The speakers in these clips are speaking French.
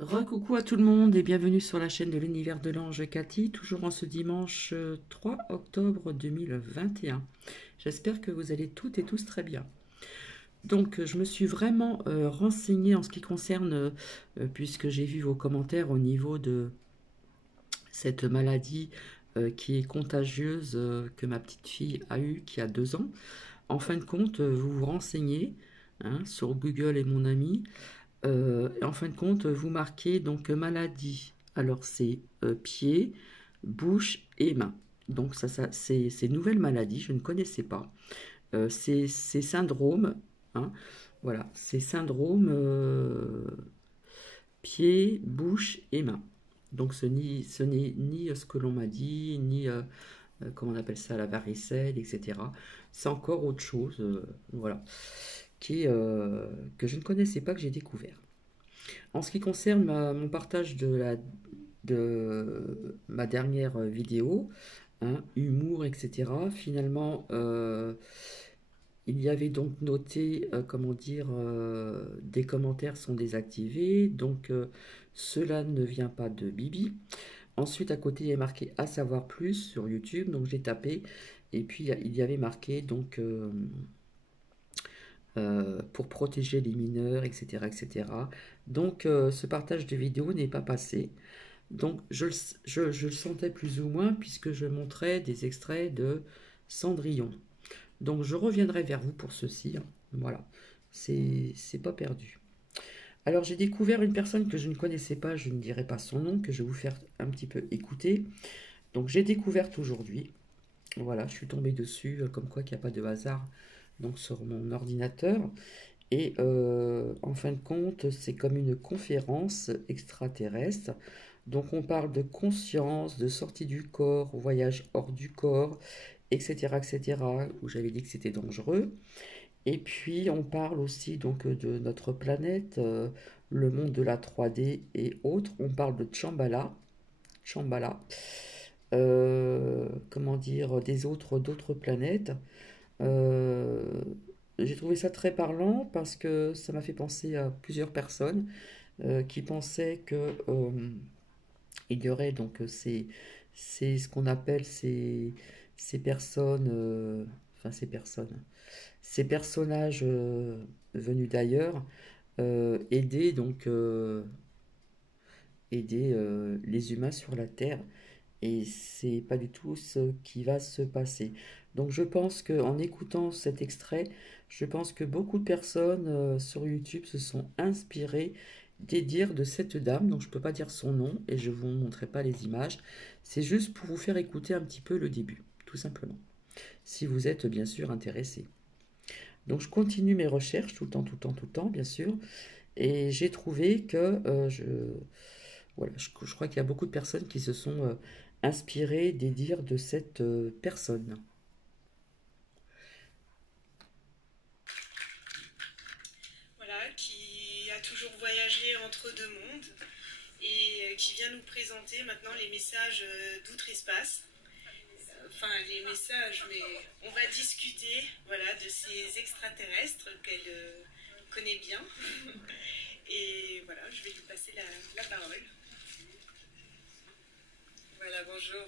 Recoucou à tout le monde et bienvenue sur la chaîne de l'univers de l'ange Cathy, toujours en ce dimanche 3 octobre 2021. J'espère que vous allez toutes et tous très bien. Donc je me suis vraiment renseignée en ce qui concerne, puisque j'ai vu vos commentaires au niveau de cette maladie qui est contagieuse que ma petite fille a eue, qui a 2 ans. En fin de compte, vous vous renseignez sur Google et mon ami. Et en fin de compte, vous marquez donc maladie. Alors c'est pied, bouche et main. Donc c'est une nouvelle maladie, je ne connaissais pas. C'est syndrome, hein, voilà, c'est syndrome pied, bouche et main. Donc ce n'est ni ce que l'on m'a dit, ni comment on appelle ça, la varicelle, etc. C'est encore autre chose, voilà, que je ne connaissais pas, que j'ai découvert. En ce qui concerne mon partage de ma dernière vidéo, humour, etc., finalement, il y avait donc noté, comment dire, des commentaires sont désactivés, donc cela ne vient pas de Bibi. Ensuite, à côté, il y a marqué à savoir plus sur YouTube, donc j'ai tapé, et puis il y avait marqué donc pour protéger les mineurs, etc., etc. Donc ce partage de vidéo n'est pas passé. Donc je le sentais plus ou moins puisque je montrais des extraits de Cendrillon. Donc je reviendrai vers vous pour ceci, hein. Voilà, c'est pas perdu. Alors j'ai découvert une personne que je ne connaissais pas, je ne dirai pas son nom, que je vais vous faire un petit peu écouter. Donc j'ai découvert aujourd'hui, voilà, je suis tombée dessus, comme quoi qu'il n'y a pas de hasard donc sur mon ordinateur. Et en fin de compte, c'est comme une conférence extraterrestre. Donc on parle de conscience, de sortie du corps, voyage hors du corps, etc., etc., où j'avais dit que c'était dangereux. Et puis on parle aussi donc de notre planète, le monde de la 3D et autres. On parle de Shambhala, comment dire, d'autres planètes. Euh, j'ai trouvé ça très parlant parce que ça m'a fait penser à plusieurs personnes qui pensaient que il y aurait donc c'est ce qu'on appelle ces personnes, enfin ces personnages venus d'ailleurs aider aider les humains sur la Terre et c'est pas du tout ce qui va se passer. Donc je pense que en écoutant cet extrait, je pense que beaucoup de personnes sur YouTube se sont inspirées des dires de cette dame, donc je ne peux pas dire son nom et je ne vous montrerai pas les images. C'est juste pour vous faire écouter un petit peu le début, tout simplement. Si vous êtes bien sûr intéressé. Donc je continue mes recherches tout le temps, tout le temps, tout le temps, bien sûr, et j'ai trouvé que voilà, je crois qu'il y a beaucoup de personnes qui se sont inspirées des dires de cette personne. Voilà, qui a toujours voyagé entre deux mondes et qui vient nous présenter maintenant les messages d'outre-espace. Enfin, les messages, mais on va discuter voilà, de ces extraterrestres qu'elle connaît bien. Et voilà, je vais lui passer la parole. Voilà, bonjour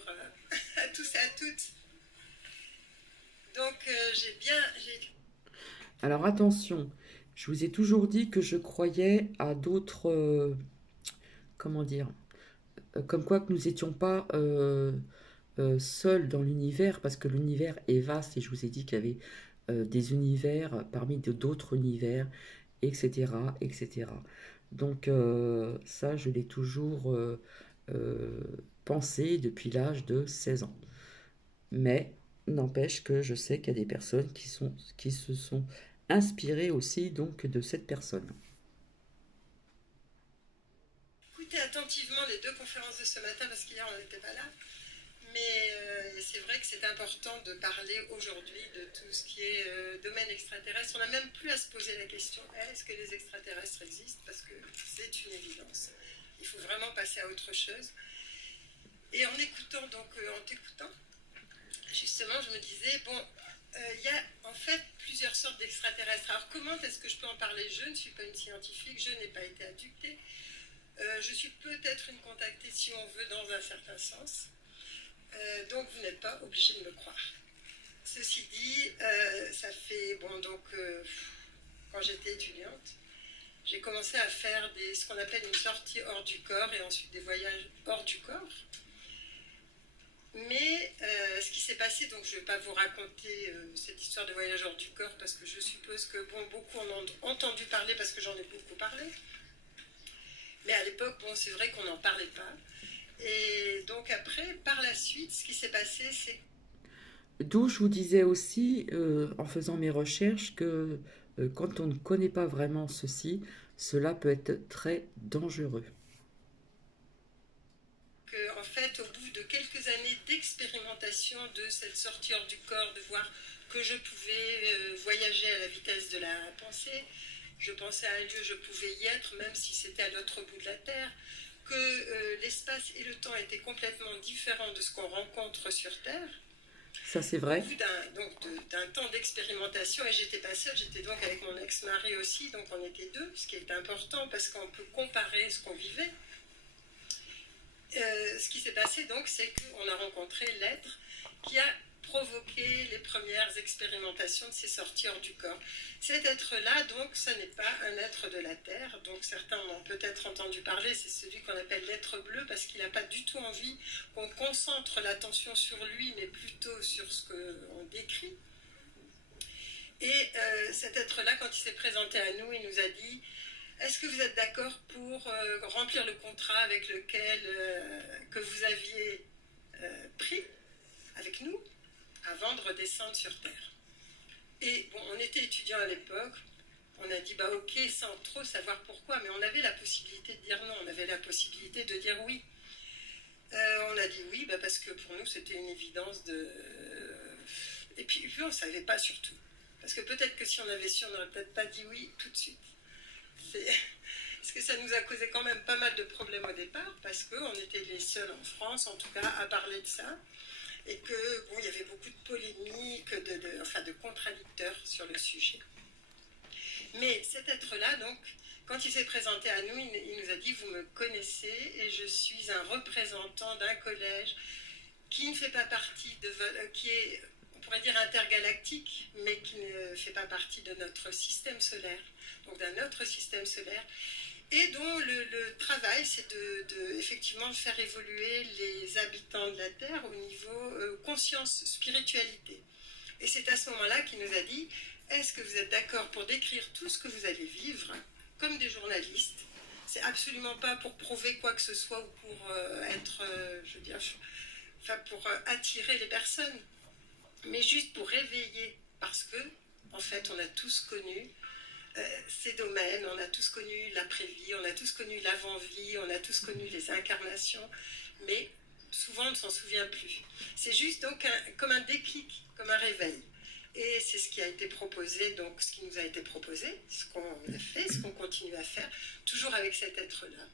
à tous et à toutes. Donc, Alors attention, je vous ai toujours dit que je croyais à d'autres, comment dire, comme quoi que nous n'étions pas seuls dans l'univers, parce que l'univers est vaste et je vous ai dit qu'il y avait des univers parmi d'autres univers, etc., etc. Donc ça, je l'ai toujours euh, pensé depuis l'âge de 16 ans. Mais n'empêche que je sais qu'il y a des personnes qui se sont inspirées aussi donc de cette personne. écouté attentivement les deux conférences de ce matin parce qu'hier on n'était pas là. Mais c'est vrai que c'est important de parler aujourd'hui de tout ce qui est domaine extraterrestre. On n'a même plus à se poser la question est-ce que les extraterrestres existent parce que c'est une évidence. Il faut vraiment passer à autre chose. Et en écoutant, donc en t'écoutant, justement, je me disais bon, il y a en fait plusieurs sortes d'extraterrestres. Alors comment est-ce que je peux en parler? Je ne suis pas une scientifique, je n'ai pas été abductée. je suis peut-être une contactée si on veut dans un certain sens. Donc vous n'êtes pas obligé de me croire. Ceci dit, ça fait, bon donc, quand j'étais étudiante, j'ai commencé à faire ce qu'on appelle une sortie hors du corps et ensuite des voyages hors du corps. Mais ce qui s'est passé, donc je ne vais pas vous raconter cette histoire de voyage hors du corps parce que je suppose que bon, beaucoup en ont entendu parler parce que j'en ai beaucoup parlé. Mais à l'époque, bon, c'est vrai qu'on n'en parlait pas. Et donc après, par la suite, ce qui s'est passé, c'est... D'où je vous disais aussi, en faisant mes recherches, que quand on ne connaît pas vraiment ceci, cela peut être très dangereux. En fait, au bout de quelques années d'expérimentation de cette sortie hors du corps, de voir que je pouvais voyager à la vitesse de la pensée, je pensais à un lieu, je pouvais y être, même si c'était à l'autre bout de la Terre, que l'espace et le temps étaient complètement différents de ce qu'on rencontre sur Terre. Ça, c'est vrai. Au bout d'un temps d'expérimentation, et j'étais pas seule, j'étais donc avec mon ex-mari aussi, donc on était deux, ce qui est important parce qu'on peut comparer ce qu'on vivait. Ce qui s'est passé donc, c'est qu'on a rencontré l'être qui a provoqué les premières expérimentations de ces sorties hors du corps. Cet être-là, donc, ce n'est pas un être de la Terre, donc certains en ont peut-être entendu parler, c'est celui qu'on appelle l'être bleu, parce qu'il n'a pas du tout envie qu'on concentre l'attention sur lui, mais plutôt sur ce qu'on décrit. Et cet être-là, quand il s'est présenté à nous, il nous a dit: est-ce que vous êtes d'accord pour remplir le contrat avec lequel que vous aviez pris avec nous avant de redescendre sur Terre? Et bon, on était étudiants à l'époque, on a dit bah ok, sans trop savoir pourquoi, mais on avait la possibilité de dire non, on avait la possibilité de dire oui. On a dit oui bah parce que pour nous c'était une évidence de... Et puis on ne savait pas surtout. Parce que peut-être que si on avait su, on n'aurait peut-être pas dit oui tout de suite. Parce que ça nous a causé quand même pas mal de problèmes au départ, parce qu'on était les seuls en France, en tout cas, à parler de ça, et que bon, il y avait beaucoup de polémiques, de contradicteurs sur le sujet. Mais cet être-là, donc, quand il s'est présenté à nous, il nous a dit: vous me connaissez, et je suis un représentant d'un collège qui ne fait pas partie qui est, on pourrait dire, intergalactique, mais qui ne fait pas partie de notre système solaire, donc d'un autre système solaire, et dont le travail, c'est effectivement faire évoluer les habitants de la Terre au niveau conscience, spiritualité. Et c'est à ce moment-là qu'il nous a dit: est-ce que vous êtes d'accord pour décrire tout ce que vous allez vivre comme des journalistes? C'est absolument pas pour prouver quoi que ce soit ou pour être, je veux dire, enfin pour attirer les personnes, mais juste pour réveiller, parce que en fait on a tous connu ces domaines, on a tous connu l'après-vie, on a tous connu l'avant-vie, on a tous connu les incarnations, mais souvent on ne s'en souvient plus. C'est juste donc comme un déclic, comme un réveil. Et c'est ce qui a été proposé, donc ce qui nous a été proposé, ce qu'on a fait, ce qu'on continue à faire, toujours avec cet être-là.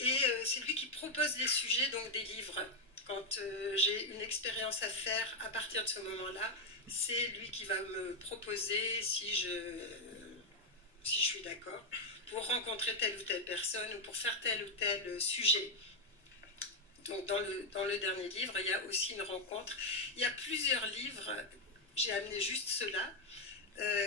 Et c'est lui qui propose les sujets, donc des livres. Quand j'ai une expérience à faire à partir de ce moment-là, c'est lui qui va me proposer, si je suis d'accord, pour rencontrer telle ou telle personne ou pour faire tel ou tel sujet. Donc dans le dernier livre, il y a aussi une rencontre. Il y a plusieurs livres, j'ai amené juste ceux-là,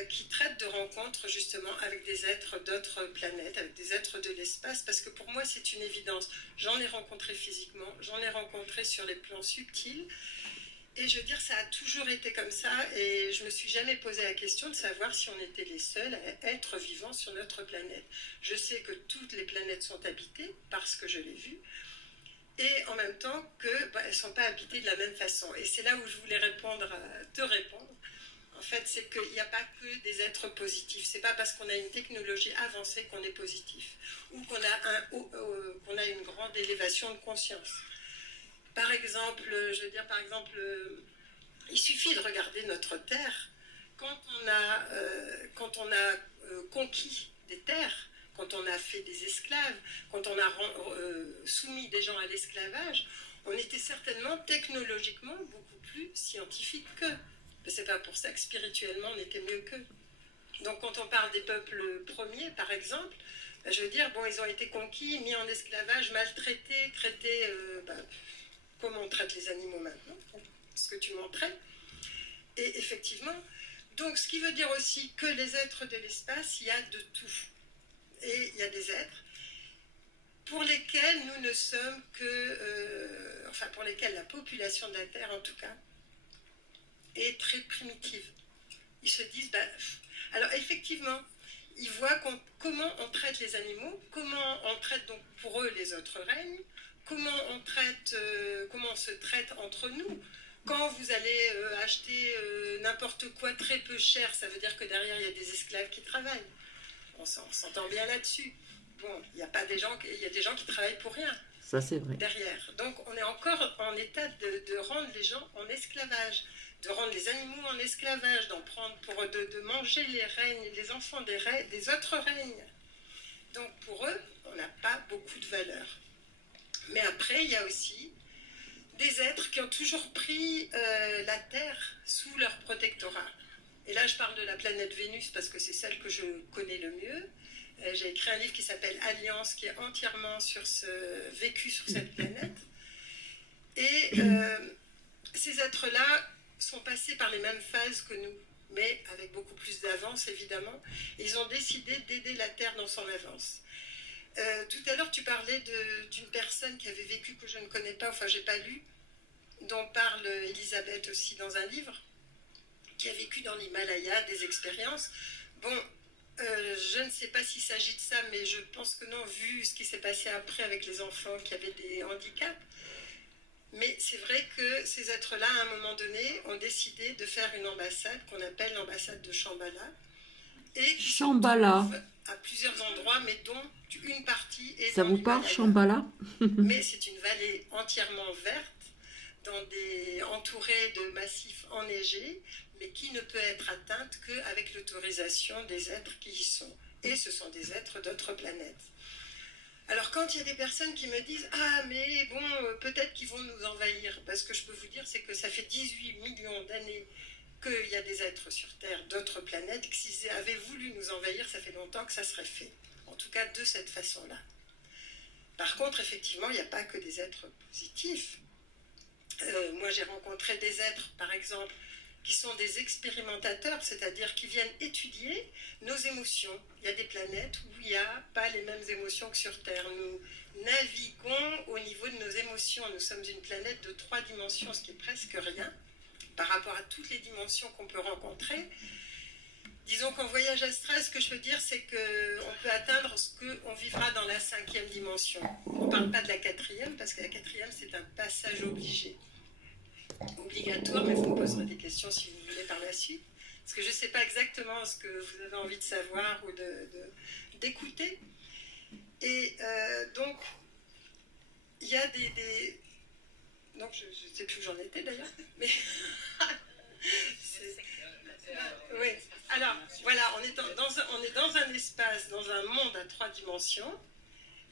qui traitent de rencontres justement avec des êtres d'autres planètes, avec des êtres de l'espace, parce que pour moi c'est une évidence. J'en ai rencontré physiquement, j'en ai rencontré sur les plans subtils, et je veux dire, ça a toujours été comme ça, et je me suis jamais posé la question de savoir si on était les seuls à être vivants sur notre planète. Je sais que toutes les planètes sont habitées, parce que je l'ai vu, et en même temps qu'elles ne sont pas habitées de la même façon. Et c'est là où je voulais te répondre. En fait, c'est qu'il n'y a pas que des êtres positifs. C'est pas parce qu'on a une technologie avancée qu'on est positif, ou qu'on a une grande élévation de conscience. Par exemple, il suffit de regarder notre Terre. Quand on a conquis des terres, quand on a fait des esclaves, quand on a soumis des gens à l'esclavage, on était certainement technologiquement beaucoup plus scientifique qu'eux. Mais c'est pas pour ça que spirituellement on était mieux qu'eux. Donc quand on parle des peuples premiers, par exemple, Je veux dire, bon, ils ont été conquis, mis en esclavage, maltraités, traités comme on traite les animaux maintenant, ce que tu montrais. Et effectivement, donc ce qui veut dire aussi que les êtres de l'espace, il y a de tout. Et il y a des êtres pour lesquels nous ne sommes que, enfin pour lesquels la population de la Terre en tout cas, est très primitive. Ils se disent, alors effectivement, ils voient comment on traite les animaux, comment on traite donc pour eux les autres règnes, comment on se traite entre nous. Quand vous allez acheter n'importe quoi très peu cher, ça veut dire que derrière il y a des esclaves qui travaillent. On s'entend bien là-dessus. Bon, il y a des gens qui travaillent pour rien. Ça, c'est vrai. Derrière. Donc on est encore en état de rendre les gens en esclavage, de rendre les animaux en esclavage, d'en prendre de manger les règnes, les enfants des autres règnes. Donc pour eux, on n'a pas beaucoup de valeur. Mais après, il y a aussi des êtres qui ont toujours pris la Terre sous leur protectorat. Et là, je parle de la planète Vénus parce que c'est celle que je connais le mieux. J'ai écrit un livre qui s'appelle Alliance, qui est entièrement vécu sur cette planète. Et ces êtres-là sont passés par les mêmes phases que nous, mais avec beaucoup plus d'avance, évidemment. Ils ont décidé d'aider la Terre dans son avance. Tout à l'heure, tu parlais d'une personne qui avait vécu, que je ne connais pas, enfin, j'ai pas lu, dont parle Elisabeth aussi dans un livre, qui a vécu dans l'Himalaya des expériences. Bon, je ne sais pas s'il s'agit de ça, mais je pense que non, vu ce qui s'est passé après avec les enfants qui avaient des handicaps. Mais c'est vrai que ces êtres-là, à un moment donné, ont décidé de faire une ambassade qu'on appelle l'ambassade de Shambhala. Et qui se trouve à plusieurs endroits, mais dont une partie est ça dans vous parle, l'Himalaya. Shambhala? Mais c'est une vallée entièrement verte, entourée de massifs enneigés, mais qui ne peut être atteinte qu'avec l'autorisation des êtres qui y sont. Et ce sont des êtres d'autres planètes. Alors quand il y a des personnes qui me disent « Ah, mais bon, peut-être qu'ils vont nous envahir », parce que je peux vous dire, c'est que ça fait 18 millions d'années qu'il y a des êtres sur Terre, d'autres planètes, que s'ils avaient voulu nous envahir, ça fait longtemps que ça serait fait. En tout cas, de cette façon-là. Par contre, effectivement, il n'y a pas que des êtres positifs. Moi, j'ai rencontré des êtres, par exemple, qui sont des expérimentateurs, c'est-à-dire qui viennent étudier nos émotions. Il y a des planètes où il n'y a pas les mêmes émotions que sur Terre. Nous naviguons au niveau de nos émotions. Nous sommes une planète de 3 dimensions, ce qui est presque rien, par rapport à toutes les dimensions qu'on peut rencontrer. Disons qu'en voyage astral, ce que je veux dire, c'est qu'on peut atteindre ce qu'on vivra dans la 5e dimension. On ne parle pas de la 4e, parce que la 4e, c'est un passage obligatoire, mais vous me poserez des questions si vous voulez par la suite. Parce que je ne sais pas exactement ce que vous avez envie de savoir ou d'écouter. Et donc, il y a des... Donc, je ne sais plus où j'en étais d'ailleurs, mais... Oui. Alors, voilà, on est dans un espace, dans un monde à 3 dimensions,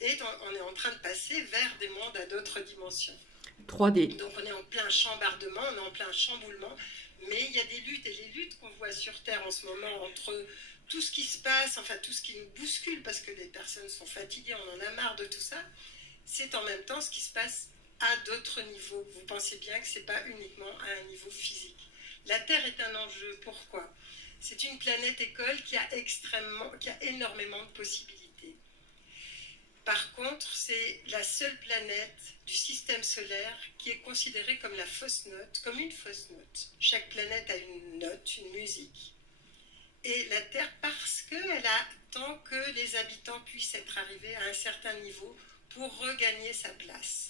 et on est en train de passer vers des mondes à d'autres dimensions. 3D. Donc on est en plein chambardement, on est en plein chamboulement, mais il y a des luttes, et les luttes qu'on voit sur Terre en ce moment entre tout ce qui se passe, enfin tout ce qui nous bouscule, parce que les personnes sont fatiguées, on en a marre de tout ça, c'est en même temps ce qui se passe à d'autres niveaux. Vous pensez bien que ce n'est pas uniquement à un niveau physique. La Terre est un enjeu, pourquoi ? C'est une planète école qui a énormément de possibilités. Par contre, c'est la seule planète du système solaire qui est considérée comme la fausse note, comme une fausse note. Chaque planète a une note, une musique. Et la Terre, parce qu'elle attend que les habitants puissent être arrivés à un certain niveau pour regagner sa place.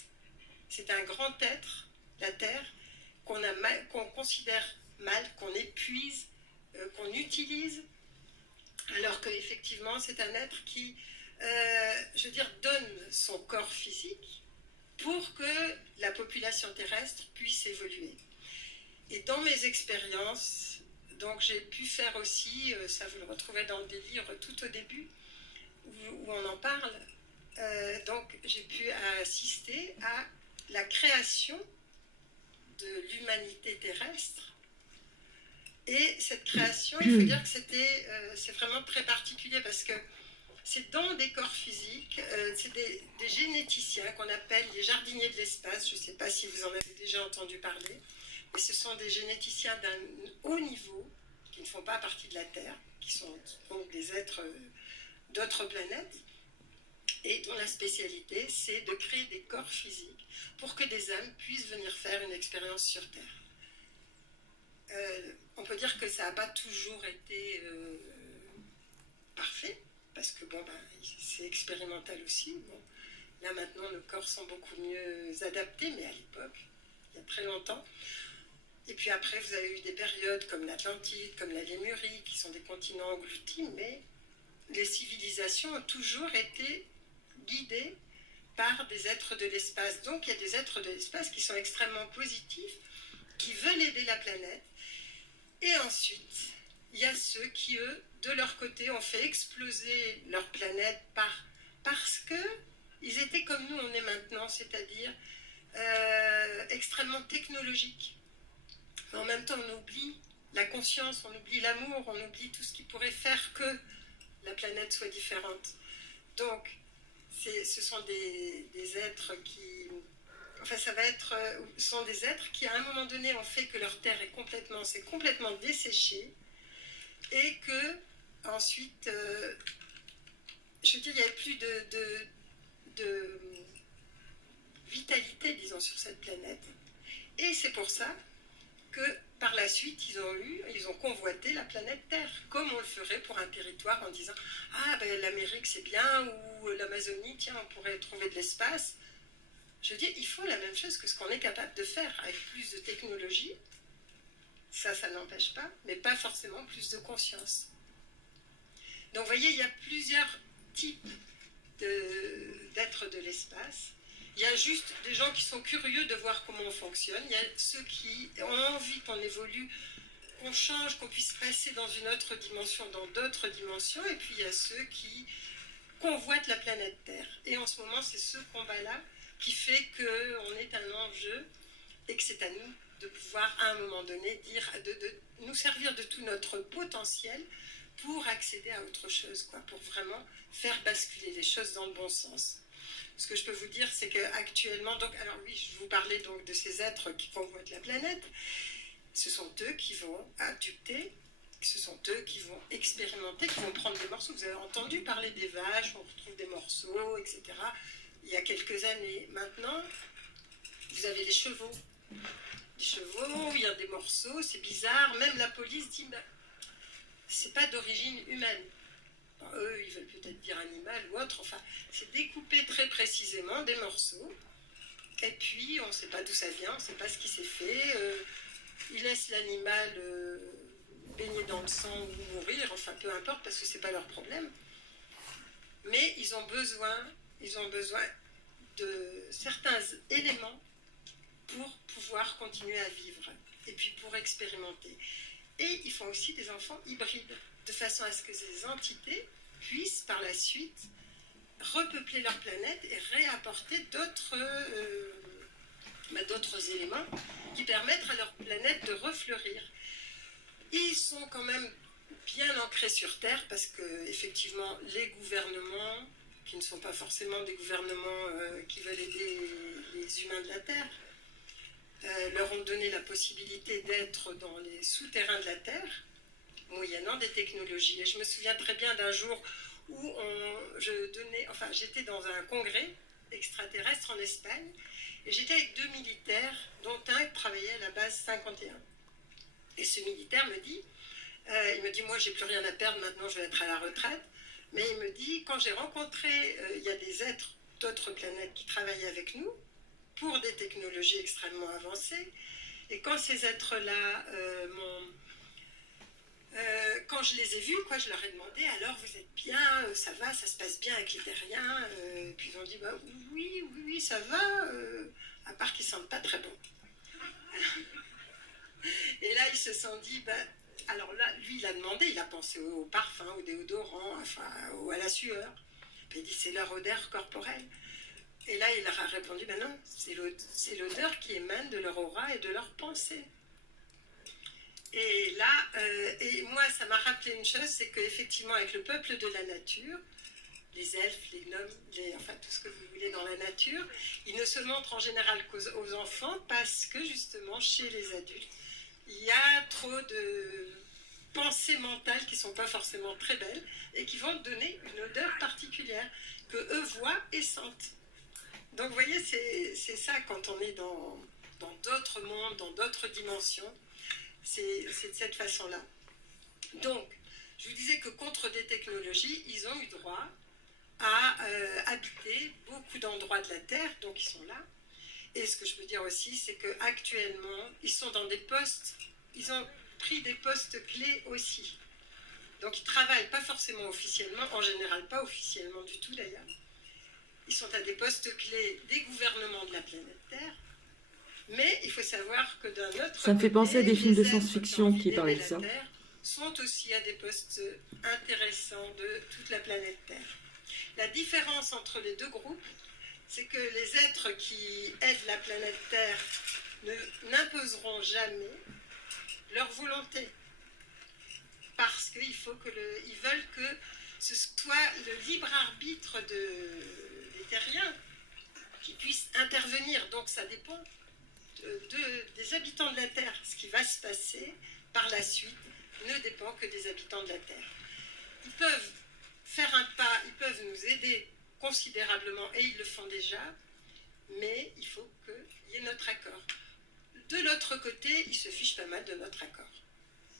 C'est un grand être, la Terre, qu'on considère mal, qu'on épuise, qu'on utilise, alors qu'effectivement, c'est un être qui, je veux dire, donne son corps physique pour que la population terrestre puisse évoluer. Et dans mes expériences, donc j'ai pu faire aussi, ça vous le retrouvez dans des livres tout au début, où on en parle, donc j'ai pu assister à la création de l'humanité terrestre. Et cette création, il faut dire que c'est vraiment très particulier parce que c'est dans des corps physiques, c'est des généticiens qu'on appelle les jardiniers de l'espace. Je ne sais pas si vous en avez déjà entendu parler, mais ce sont des généticiens d'un haut niveau qui ne font pas partie de la Terre, qui sont donc des êtres d'autres planètes, et dont la spécialité, c'est de créer des corps physiques pour que des âmes puissent venir faire une expérience sur Terre. On peut dire que ça n'a pas toujours été parfait, parce que bon, c'est expérimental aussi. Bon, là maintenant, nos corps sont beaucoup mieux adaptés, mais à l'époque, il y a très longtemps. Et puis après, vous avez eu des périodes comme l'Atlantide, comme la Lémurie, qui sont des continents engloutis, mais les civilisations ont toujours été guidées par des êtres de l'espace. Donc il y a des êtres de l'espace qui sont extrêmement positifs, qui veulent aider la planète. Et ensuite, il y a ceux qui, eux, de leur côté, ont fait exploser leur planète parce qu'ils étaient comme nous on est maintenant, c'est-à-dire extrêmement technologiques. Mais en même temps, on oublie la conscience, on oublie l'amour, on oublie tout ce qui pourrait faire que la planète soit différente. Donc, ce sont des êtres qui... Enfin, ce sont des êtres qui, à un moment donné, ont fait que leur terre s'est complètement desséchée et que, ensuite, je veux dire, il n'y avait plus de vitalité, disons, sur cette planète. Et c'est pour ça que, par la suite, ils ont convoité la planète Terre, comme on le ferait pour un territoire en disant « Ah, ben l'Amérique, c'est bien » ou « l'Amazonie, tiens, on pourrait trouver de l'espace ». Je veux dire, il faut la même chose que ce qu'on est capable de faire avec plus de technologie. Ça n'empêche pas, mais pas forcément plus de conscience. Donc, vous voyez, il y a plusieurs types d'êtres de l'espace. Il y a juste des gens qui sont curieux de voir comment on fonctionne. Il y a ceux qui ont envie qu'on évolue, qu'on change, qu'on puisse passer dans une autre dimension, dans d'autres dimensions. Et puis, il y a ceux qui convoitent la planète Terre. Et en ce moment, c'est ce combat-là qui fait qu'on est un enjeu et que c'est à nous de pouvoir, à un moment donné, de nous servir de tout notre potentiel pour accéder à autre chose, quoi, pour vraiment faire basculer les choses dans le bon sens. Ce que je peux vous dire, c'est qu'actuellement, donc, alors oui, je vous parlais donc de ces êtres qui convoitent la planète, ce sont eux qui vont abducter, ce sont eux qui vont expérimenter, qui vont prendre des morceaux. Vous avez entendu parler des vaches, on retrouve des morceaux, etc. Il y a quelques années. Maintenant, vous avez les chevaux. Les chevaux, il y a des morceaux, c'est bizarre. Même la police dit, c'est pas d'origine humaine. Alors, eux, ils veulent peut-être dire animal ou autre. Enfin, c'est découpé très précisément des morceaux. Et puis, on ne sait pas d'où ça vient, on ne sait pas ce qui s'est fait. Ils laissent l'animal baigner dans le sang ou mourir. Enfin, peu importe, parce que ce n'est pas leur problème. Mais ils ont besoin de certains éléments pour pouvoir continuer à vivre et puis pour expérimenter. Et ils font aussi des enfants hybrides, de façon à ce que ces entités puissent par la suite repeupler leur planète et réapporter d'autres éléments qui permettent à leur planète de refleurir. Ils sont quand même bien ancrés sur Terre parce que effectivement les gouvernements, qui ne sont pas forcément des gouvernements qui veulent aider les humains de la Terre, leur ont donné la possibilité d'être dans les souterrains de la Terre, moyennant des technologies. Et je me souviens très bien d'un jour où j'étais dans un congrès extraterrestre en Espagne, et j'étais avec 2 militaires, dont un travaillait à la base 51. Et ce militaire me dit, il me dit, moi j'ai plus rien à perdre, maintenant je vais être à la retraite, mais il me dit, quand j'ai rencontré, il y a des êtres d'autres planètes qui travaillent avec nous, pour des technologies extrêmement avancées, et quand ces êtres-là quand je les ai vus, quoi, je leur ai demandé, alors vous êtes bien, ça va, ça se passe bien avec les terriens, puis ils ont dit, oui, ça va, à part qu'ils ne sentent pas très bon. Et là, ils se sont dit, alors là, lui, il a demandé, il a pensé au parfum, au déodorant, enfin, à la sueur. Puis il dit, c'est leur odeur corporelle. Et là, il leur a répondu, non, c'est l'odeur qui émane de leur aura et de leur pensée. Et là, et moi, ça m'a rappelé une chose, c'est qu'effectivement, avec le peuple de la nature, les elfes, les gnomes, enfin tout ce que vous voulez dans la nature. Ils ne se montrent en général qu'aux enfants parce que justement chez les adultes, il y a trop de pensées mentales qui ne sont pas forcément très belles et qui vont donner une odeur particulière que eux voient et sentent. Donc vous voyez, c'est ça quand on est dans d'autres mondes, dans d'autres dimensions, c'est de cette façon-là. Donc, je vous disais que contre des technologies, ils ont eu droit à habiter beaucoup d'endroits de la Terre, donc ils sont là. Et ce que je peux dire aussi, c'est qu'actuellement, ils sont dans des postes, ils ont pris des postes clés aussi. Donc ils ne travaillent pas forcément officiellement, en général pas officiellement du tout d'ailleurs. Ils sont à des postes clés des gouvernements de la planète Terre. Mais il faut savoir que d'un autre côté, ça me fait penser à des films de les êtres science-fiction qui qui parlaient de la ça. Terre sont aussi à des postes intéressants de toute la planète Terre. La différence entre les deux groupes, c'est que les êtres qui aident la planète Terre n'imposeront jamais leur volonté. Parce qu'ils veulent que ce soit le libre arbitre des terriens qui puisse intervenir. Donc ça dépend des habitants de la Terre. Ce qui va se passer par la suite ne dépend que des habitants de la Terre. Ils peuvent faire un pas, ils peuvent nous aider considérablement, et ils le font déjà, mais il faut qu'il y ait notre accord. De l'autre côté, ils se fichent pas mal de notre accord.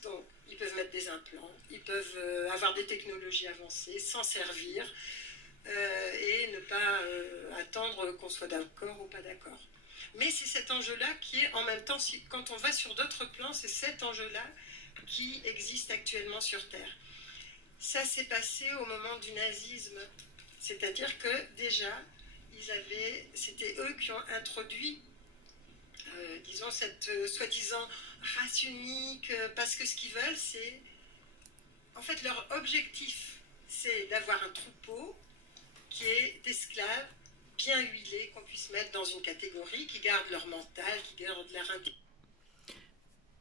Donc, ils peuvent mettre des implants, ils peuvent avoir des technologies avancées, s'en servir, et ne pas attendre qu'on soit d'accord ou pas d'accord. Mais c'est cet enjeu-là qui est en même temps, quand on va sur d'autres plans, c'est cet enjeu-là qui existe actuellement sur Terre. Ça s'est passé au moment du nazisme, c'est-à-dire que déjà, c'était eux qui ont introduit, disons, cette soi-disant race unique, parce que ce qu'ils veulent, c'est, en fait, leur objectif, c'est d'avoir un troupeau qui est d'esclaves bien huilés, qu'on puisse mettre dans une catégorie, qui gardent leur mental, qui gardent leur intelligence.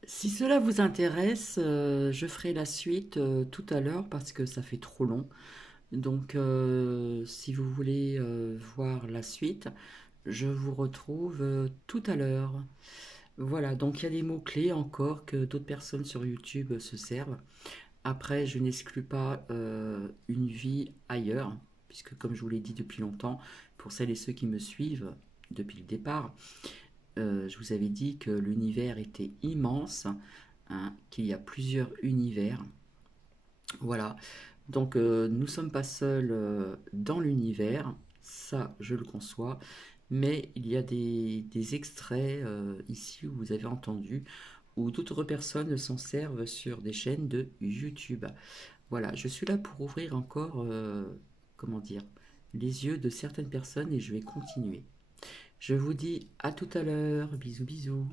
Si cela vous intéresse, je ferai la suite tout à l'heure parce que ça fait trop long. Donc, si vous voulez voir la suite, je vous retrouve tout à l'heure. Voilà, donc il y a des mots-clés encore que d'autres personnes sur YouTube se servent. Après, je n'exclus pas une vie ailleurs, puisque comme je vous l'ai dit depuis longtemps, pour celles et ceux qui me suivent depuis le départ, je vous avais dit que l'univers était immense, hein, qu'il y a plusieurs univers. Voilà, donc nous ne sommes pas seuls dans l'univers, ça je le conçois, mais il y a des extraits ici où vous avez entendu, où d'autres personnes s'en servent sur des chaînes de YouTube. Voilà, je suis là pour ouvrir encore, comment dire, les yeux de certaines personnes et je vais continuer. Je vous dis à tout à l'heure, bisous bisous.